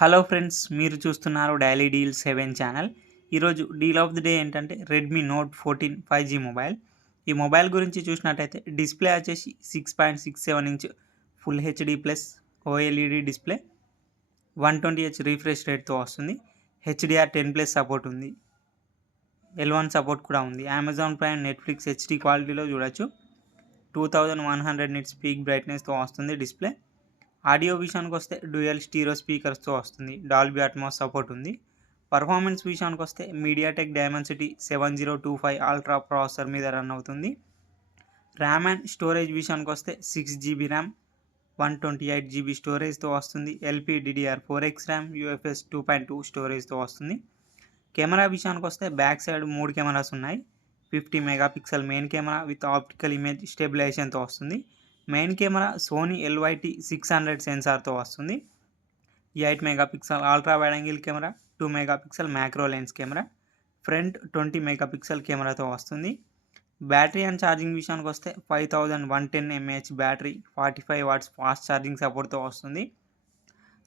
Hello friends, మీరు చూస్తున్నారు daily deal 7 channel. ఈరోజు డీల్ ఆఫ్ ది డే ఏంటంటే రెడ్మీ నోట్ 14 5G మొబైల్. ఈ మొబైల్ గురించి చూసినట్టయితే డిస్ప్లే వచ్చేసి 6.67 inch full HD plus OLED display, 120Hz refresh రేట్తో వస్తుంది. HDR10+ సపోర్ట్ ఉంది, L1 సపోర్ట్ కూడా ఉంది. అమెజాన్ ప్రైమ్, నెట్ఫ్లిక్స్ హెచ్డి క్వాలిటీలో చూడొచ్చు. 2100 నిట్స్ పీక్ బ్రైట్నెస్తో వస్తుంది డిస్ప్లే. ఆడియో విషయానికి వస్తే డ్యూయల్ స్టీరియో స్పీకర్స్తో వస్తుంది. డాల్బీ అట్మాస్ సపోర్ట్ ఉంది. పర్ఫార్మెన్స్ విషయానికి వస్తే మీడియాటెక్ డైమెన్సిటీ 7025 అల్ట్రా ప్రాసెసర్ మీద రన్ అవుతుంది. ర్యామ్ అండ్ స్టోరేజ్ విషయానికి వస్తే 6GB ర్యామ్, 128GB స్టోరేజ్తో వస్తుంది. LPDDR4X ర్యామ్, UFS 2.2 స్టోరేజ్తో వస్తుంది. కెమెరా విషయానికి వస్తే బ్యాక్ సైడ్ 3 కెమెరాస్ ఉన్నాయి. 50 megapixel main camera with optical image స్టెబిలైజేషన్తో వస్తుంది. మెయిన్ కెమెరా సోనీ LYT600 సెన్సార్తో వస్తుంది. 8 megapixel ultra wide angle camera, 2 megapixel macro lens camera, front 20 megapixel కెమెరాతో వస్తుంది. బ్యాటరీ అండ్ ఛార్జింగ్ విషయానికి వస్తే 5110 mAh battery, 45 watts fast charging సపోర్ట్తో వస్తుంది.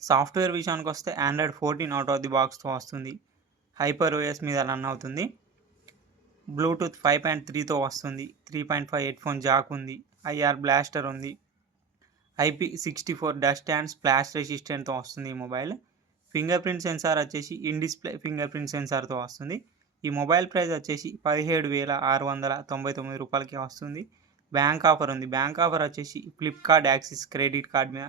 సాఫ్ట్వేర్ విషయానికి వస్తే ఆండ్రాయిడ్ 14 అవుట్ ఆఫ్ ది బాక్స్తో వస్తుంది. HyperOS మీద రన్ అవుతుంది. బ్లూటూత్ 5.3తో వస్తుంది. 3.5 హెడ్ఫోన్ జాక్ ఉంది. IR బ్లాస్టర్ ఉంది. IP64 డస్ట్ అండ్ స్ప్లాష్ రెసిస్టెంట్తో వస్తుంది ఈ మొబైల్. ఫింగర్ ప్రింట్ సెన్సార్ వచ్చేసి ఇన్ డిస్ప్లే ఫింగర్ ప్రింట్ సెన్సార్తో వస్తుంది. ఈ మొబైల్ ప్రైస్ వచ్చేసి 17,699 రూపాయలకి వస్తుంది. బ్యాంక్ ఆఫర్ ఉంది. బ్యాంక్ ఆఫర్ వచ్చేసి ఫ్లిప్కార్ట్ యాక్సిస్ క్రెడిట్ కార్డ్ మీద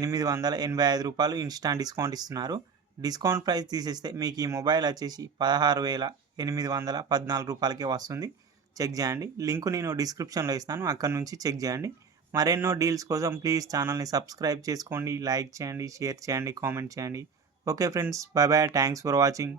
885 రూపాయలు ఇన్స్టాంట్ డిస్కౌంట్ ఇస్తున్నారు. డిస్కౌంట్ ప్రైస్ తీసేస్తే మీకు ఈ మొబైల్ వచ్చేసి 16,814 రూపాయలకే వస్తుంది. చెక్ చేయండి. లింక్ నేను డిస్క్రిప్షన్లో ఇస్తాను, అక్కడ నుంచి చెక్ చేయండి. మరెన్నో డీల్స్ కోసం ప్లీజ్ ఛానల్ని సబ్స్క్రైబ్ చేసుకోండి, లైక్ చేయండి, షేర్ చేయండి, కామెంట్ చేయండి. Okay friends, bye bye, thanks for watching.